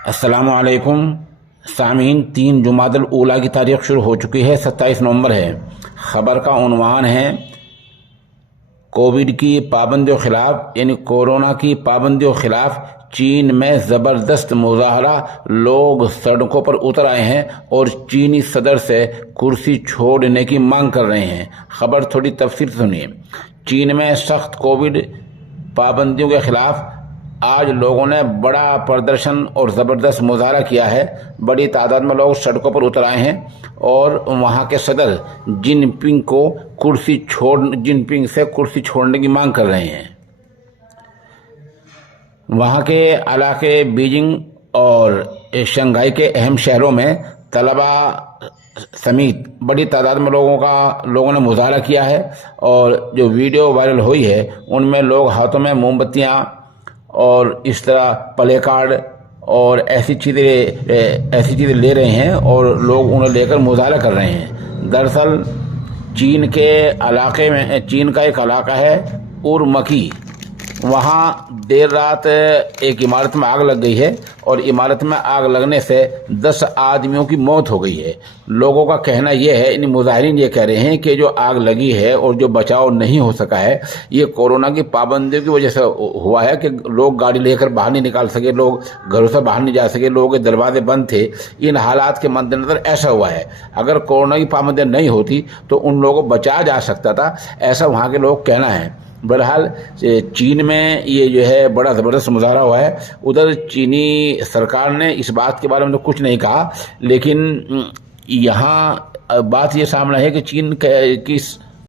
अस्सलामुअलैकुम सामीन। 3 जुमादुल ऊला की तारीख शुरू हो चुकी है, 27 नवंबर है। ख़बर का उन्वान है कोविड की पाबंदियों के ख़िलाफ़ यानी कोरोना की पाबंदियों के ख़िलाफ़ चीन में ज़बरदस्त मुज़ाहरा। लोग सड़कों पर उतर आए हैं और चीनी सदर से कुर्सी छोड़ने की मांग कर रहे हैं। ख़बर थोड़ी तफसील सुनिए। चीन में सख्त कोविड पाबंदियों के ख़िलाफ़ आज लोगों ने बड़ा प्रदर्शन और ज़बरदस्त मुजाहरा किया है। बड़ी तादाद में लोग सड़कों पर उतर आए हैं और वहां के सदर जिनपिंग से कुर्सी छोड़ने की मांग कर रहे हैं। वहां के इलाके बीजिंग और शंघाई के अहम शहरों में तलबा समेत बड़ी तादाद में लोगों ने मुजाहरा किया है और जो वीडियो वायरल हुई है उनमें लोग हाथों में मोमबत्तियाँ और इस तरह प्ले कार्ड और ऐसी चीज़ें ले रहे हैं और लोग उन्हें लेकर मुजाहरा कर रहे हैं। दरअसल चीन का एक इलाका है उरमकी। वहाँ देर रात एक इमारत में आग लग गई है और इमारत में आग लगने से 10 आदमियों की मौत हो गई है। लोगों का कहना यह है, इन मुजाहिरीन ये कह रहे हैं कि जो आग लगी है और जो बचाव नहीं हो सका है ये कोरोना की पाबंदियों की वजह से हुआ है कि लोग गाड़ी लेकर बाहर नहीं निकाल सके, लोग घरों से बाहर नहीं जा सके, लोगों के दरवाजे बंद थे। इन हालात के मद्देनजर ऐसा हुआ है। अगर कोरोना की पाबंदियाँ नहीं होती तो उन लोगों को बचाया जा सकता था, ऐसा वहाँ के लोग कहना है। बहरहाल चीन में ये जो है बड़ा ज़बरदस्त मुजाहरा हुआ है। उधर चीनी सरकार ने इस बात के बारे में तो कुछ नहीं कहा, लेकिन यहाँ बात ये सामने है कि चीन की